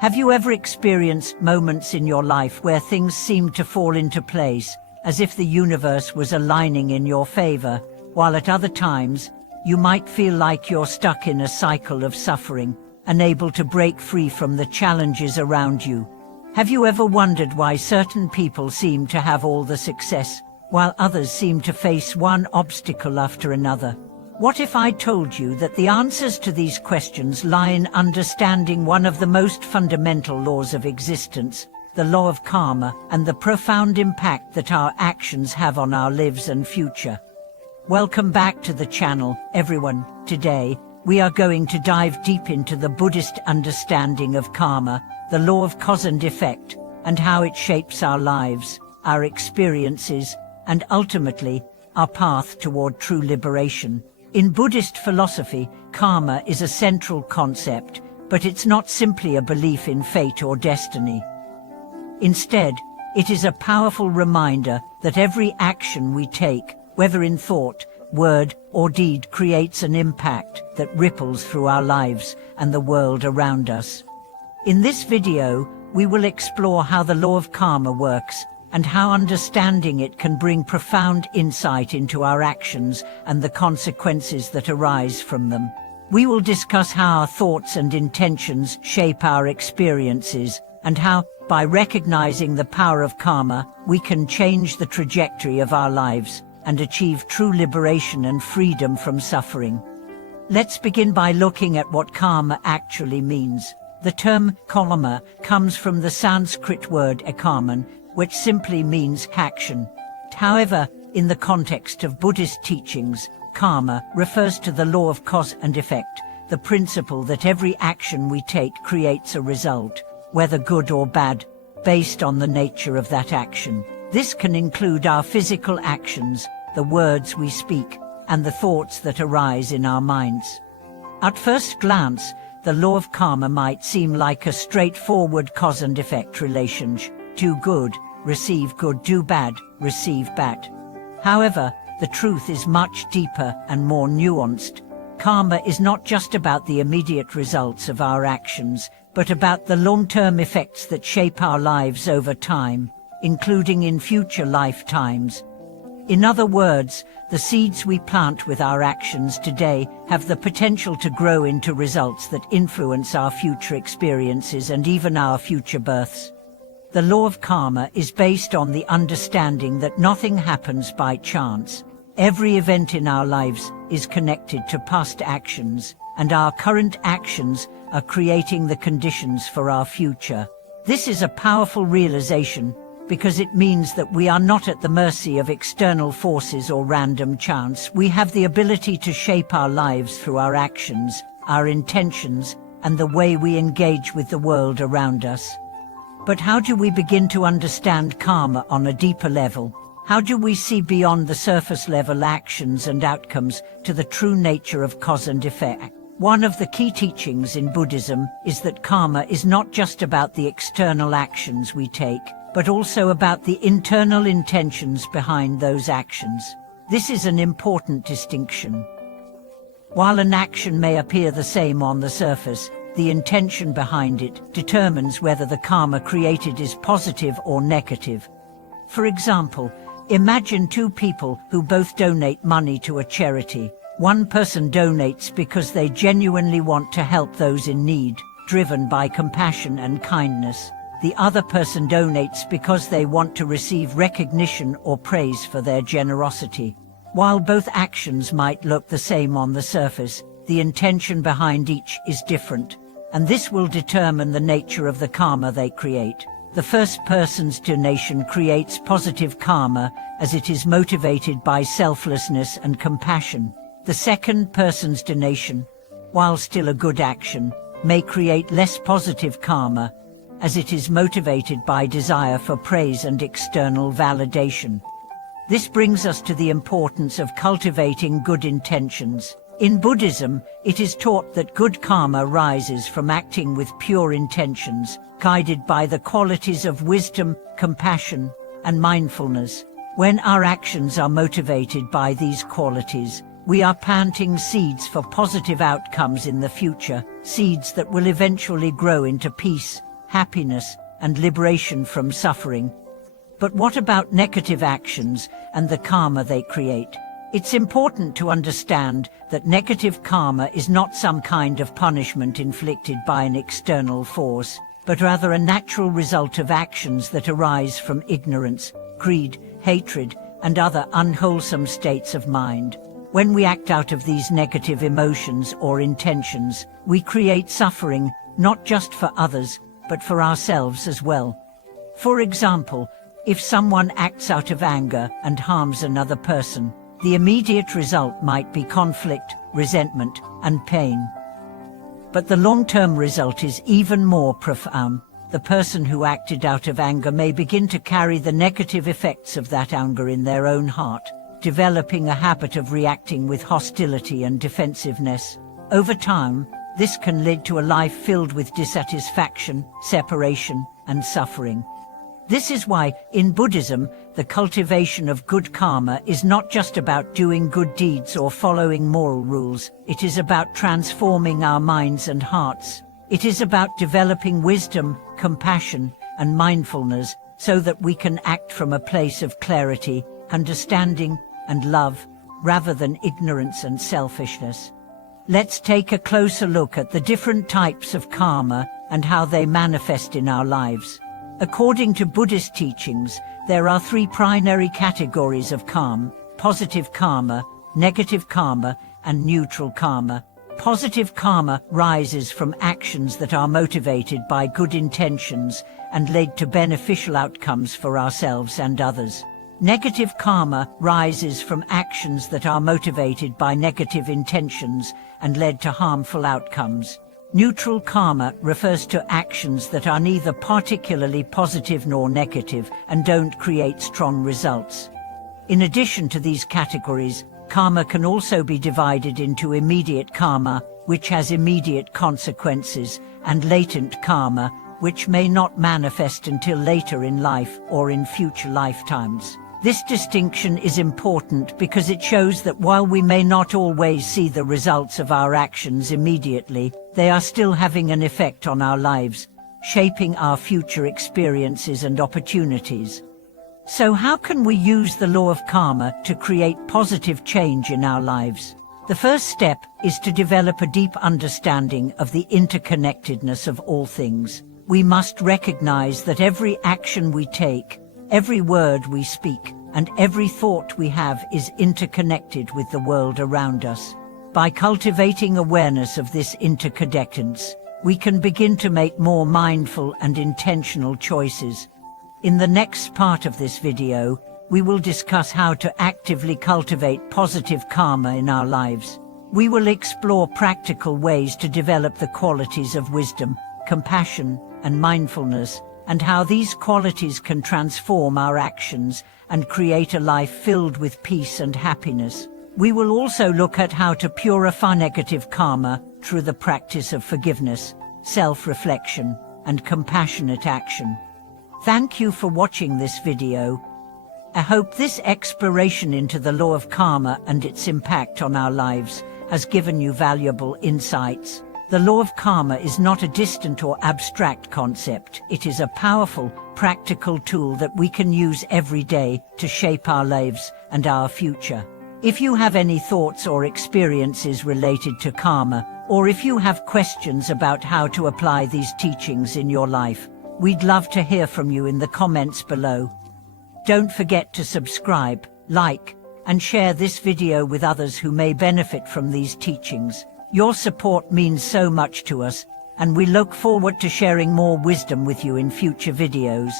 Have you ever experienced moments in your life where things seemed to fall into place, as if the universe was aligning in your favor, while at other times, you might feel like you're stuck in a cycle of suffering, unable to break free from the challenges around you? Have you ever wondered why certain people seem to have all the success, while others seem to face one obstacle after another? What if I told you that the answers to these questions lie in understanding one of the most fundamental laws of existence, the law of karma, and the profound impact that our actions have on our lives and future? Welcome back to the channel, everyone. Today, we are going to dive deep into the Buddhist understanding of karma, the law of cause and effect, and how it shapes our lives, our experiences, and ultimately, our path toward true liberation. In Buddhist philosophy, karma is a central concept, but it's not simply a belief in fate or destiny. Instead, it is a powerful reminder that every action we take, whether in thought, word, or deed, creates an impact that ripples through our lives and the world around us. In this video, we will explore how the law of karma works, and how understanding it can bring profound insight into our actions and the consequences that arise from them. We will discuss how our thoughts and intentions shape our experiences, and how, by recognizing the power of karma, we can change the trajectory of our lives and achieve true liberation and freedom from suffering. Let's begin by looking at what karma actually means. The term karma comes from the Sanskrit word karman, which simply means action. However, in the context of Buddhist teachings, karma refers to the law of cause and effect, the principle that every action we take creates a result, whether good or bad, based on the nature of that action. This can include our physical actions, the words we speak, and the thoughts that arise in our minds. At first glance, the law of karma might seem like a straightforward cause and effect relationship. Do good, receive good. Do bad, receive bad. However, the truth is much deeper and more nuanced. Karma is not just about the immediate results of our actions, but about the long-term effects that shape our lives over time, including in future lifetimes. In other words, the seeds we plant with our actions today have the potential to grow into results that influence our future experiences and even our future births. The law of karma is based on the understanding that nothing happens by chance. Every event in our lives is connected to past actions, and our current actions are creating the conditions for our future. This is a powerful realization because it means that we are not at the mercy of external forces or random chance. We have the ability to shape our lives through our actions, our intentions, and the way we engage with the world around us. But how do we begin to understand karma on a deeper level? How do we see beyond the surface-level actions and outcomes to the true nature of cause and effect? One of the key teachings in Buddhism is that karma is not just about the external actions we take, but also about the internal intentions behind those actions. This is an important distinction. While an action may appear the same on the surface, the intention behind it determines whether the karma created is positive or negative. For example, imagine two people who both donate money to a charity. One person donates because they genuinely want to help those in need, driven by compassion and kindness. The other person donates because they want to receive recognition or praise for their generosity. While both actions might look the same on the surface, the intention behind each is different, and this will determine the nature of the karma they create. The first person's donation creates positive karma as it is motivated by selflessness and compassion. The second person's donation, while still a good action, may create less positive karma as it is motivated by desire for praise and external validation. This brings us to the importance of cultivating good intentions. In Buddhism, it is taught that good karma rises from acting with pure intentions, guided by the qualities of wisdom, compassion, and mindfulness. When our actions are motivated by these qualities, we are planting seeds for positive outcomes in the future, seeds that will eventually grow into peace, happiness, and liberation from suffering. But what about negative actions and the karma they create? It's important to understand that negative karma is not some kind of punishment inflicted by an external force, but rather a natural result of actions that arise from ignorance, greed, hatred, and other unwholesome states of mind. When we act out of these negative emotions or intentions, we create suffering, not just for others, but for ourselves as well. For example, if someone acts out of anger and harms another person, the immediate result might be conflict, resentment, and pain. But the long-term result is even more profound. The person who acted out of anger may begin to carry the negative effects of that anger in their own heart, developing a habit of reacting with hostility and defensiveness. Over time, this can lead to a life filled with dissatisfaction, separation, and suffering. This is why, in Buddhism, the cultivation of good karma is not just about doing good deeds or following moral rules. It is about transforming our minds and hearts. It is about developing wisdom, compassion, and mindfulness so that we can act from a place of clarity, understanding, and love, rather than ignorance and selfishness. Let's take a closer look at the different types of karma and how they manifest in our lives. According to Buddhist teachings, there are three primary categories of karma: positive karma, negative karma, and neutral karma. Positive karma rises from actions that are motivated by good intentions and lead to beneficial outcomes for ourselves and others. Negative karma rises from actions that are motivated by negative intentions and led to harmful outcomes. Neutral karma refers to actions that are neither particularly positive nor negative and don't create strong results. In addition to these categories, karma can also be divided into immediate karma, which has immediate consequences, and latent karma, which may not manifest until later in life or in future lifetimes. This distinction is important because it shows that while we may not always see the results of our actions immediately, they are still having an effect on our lives, shaping our future experiences and opportunities. So how can we use the law of karma to create positive change in our lives? The first step is to develop a deep understanding of the interconnectedness of all things. We must recognize that every action we take, every word we speak, and every thought we have is interconnected with the world around us. By cultivating awareness of this interconnectedness, we can begin to make more mindful and intentional choices. In the next part of this video, we will discuss how to actively cultivate positive karma in our lives. We will explore practical ways to develop the qualities of wisdom, compassion, and mindfulness, and how these qualities can transform our actions and create a life filled with peace and happiness. We will also look at how to purify negative karma through the practice of forgiveness, self-reflection, and compassionate action. Thank you for watching this video. I hope this exploration into the law of karma and its impact on our lives has given you valuable insights. The law of karma is not a distant or abstract concept. It is a powerful, practical tool that we can use every day to shape our lives and our future. If you have any thoughts or experiences related to karma, or if you have questions about how to apply these teachings in your life, we'd love to hear from you in the comments below. Don't forget to subscribe, like, and share this video with others who may benefit from these teachings. Your support means so much to us, and we look forward to sharing more wisdom with you in future videos.